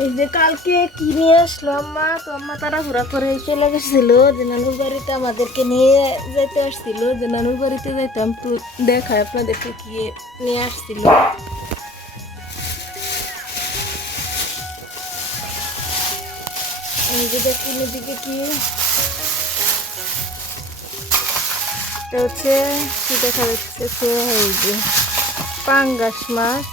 এই যে কালকে কিনে আসলাম মা, তো আম্মা তাড়াহুড়া করে চলে গেছিল যে নানুর বাড়িতে, আমাদেরকে নিয়ে যেতে আসছিল, যে নানুর বাড়িতে যাইতাম তো দেখায় আপনাদেরকে কি নিয়ে আসছিল। এই যে দেখুন এদিকে কি এটা হচ্ছে, কি দেখা যাচ্ছে, এই যে পাঙ্গাস মাছ।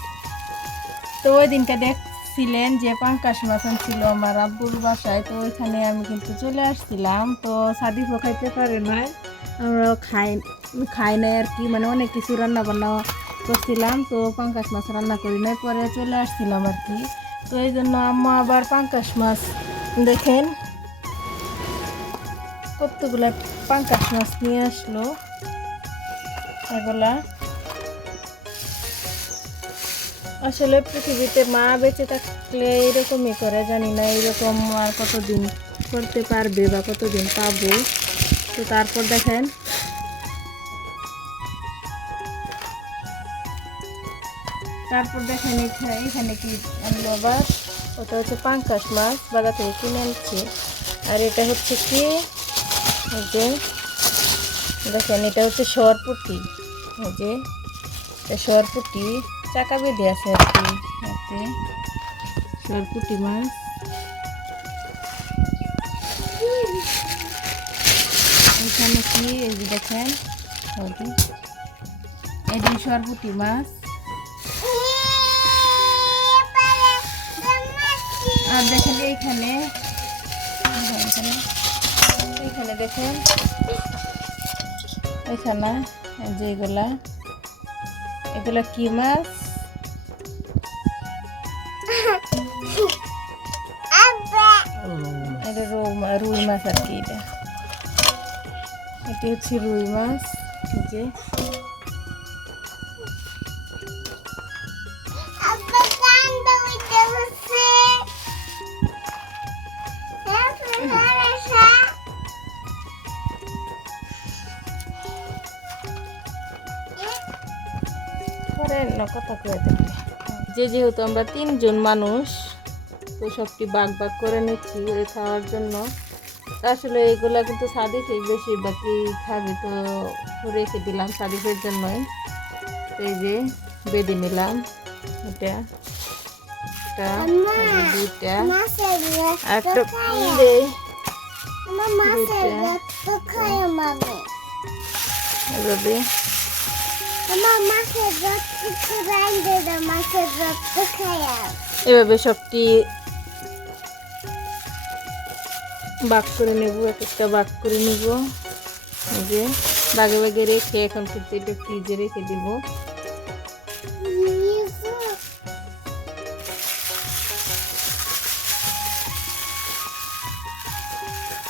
তো ওই দিনটা দেখছিলেন যে পাঙ্গাস মাছ আনছিল আমার আব্বুর বাসায়, তো ওইখানে আমি কিন্তু চলে আসছিলাম। তো সাদিফও খাইতে পারে না, আমরাও খাই নাই আর কি, মানে অনেক কিছু রান্না বান্না করছিলাম, তো পাঙ্গাস মাছ রান্না করি নাই, পরে চলে আসছিলাম আর কি। তো এই জন্য আম্মা আবার পাঙ্গাস মাছ, দেখেন কতগুলা পাঙ্গাস মাছ নিয়ে আসলো। এগুলা আসলে পৃথিবীতে মা বেঁচে থাকলে এরকমই করে, জানি না এরকম আর কতদিন করতে পারবে বা কতদিন পাবো। তো তারপর দেখেন এখানে কি আনলো আবার, ওটা হচ্ছে পাঙ্গাস মাছ, বাজার থেকে কিনে আনছি। আর এটা হচ্ছে কি, এই যে দেখেন এটা হচ্ছে সরপুঁটি, এই যে এটা সরপুঁটি, চাকা বেঁধে আছে আর কি, এতে সরপুঁটি মাছ। এখানে কি, এই যে দেখেন এটি সরপুঁটি মাছ। আর দেখেন এইখানে এইখানে দেখেন এখানে যে এগুলা কি মাছ, এটা রুই মাছ আর কি, এটি হচ্ছে রুই মাছ। যে কথা কয়ে থাকি, যেহেতু আমরা 3 জন মানুষ, তো সবটি ভাগ ভাগ করে নিচ্ছি ওই খাওয়ার জন্য। আসলে এগুলা কিন্তু সাদিফই বেশিরভাগই খাবে, তো রেখে দিলাম সাদিফের জন্যই। তো এই যে বেঁধে নিলাম, এটা দুইটা আর একটা এভাবে এভাবে সবটি ভাগ করে নেব, এক একটা ভাগ করে নেব। এই যে বাগে বাগে রেখে এখন কিন্তু এটা ফ্রিজে রেখে দিব।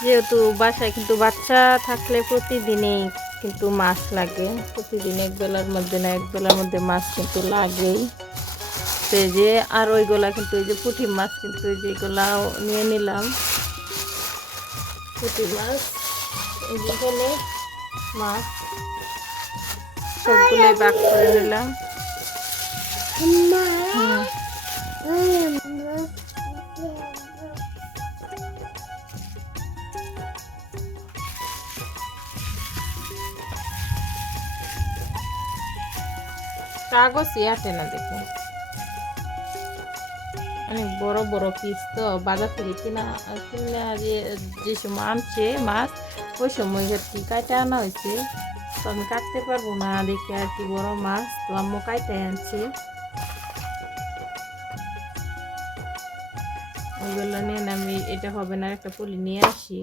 যেহেতু বাসায় কিন্তু বাচ্চা থাকলে প্রতিদিনই কিন্তু মাছ লাগে, প্রতিদিন এক বেলার মধ্যে না এক বেলার মধ্যে মাছ কিন্তু লাগেই। তো এই যে আর ওইগুলা কিন্তু এই যে পুঁটি মাছ, কিন্তু এই যে এগুলা নিয়ে নিলাম পুঁটি মাছ। এই যে এখানে মাছ সবগুলোই ভাগ করে নিলাম। কাগজই আটে না, দেখে অনেক বড় বড় পিস, তো বাজার থেকে কিনা যে সময় আনছে মাছ, ওই সময় আর কি কাটে আনা হয়েছে, তো আমি কাটতে পারবো না দেখে আর কি, বড় মাছ তো আম্মু কাটে আনছে। ওইগুলো নিয়ে আমি এটা হবে না, একটা পলি নিয়ে আসি।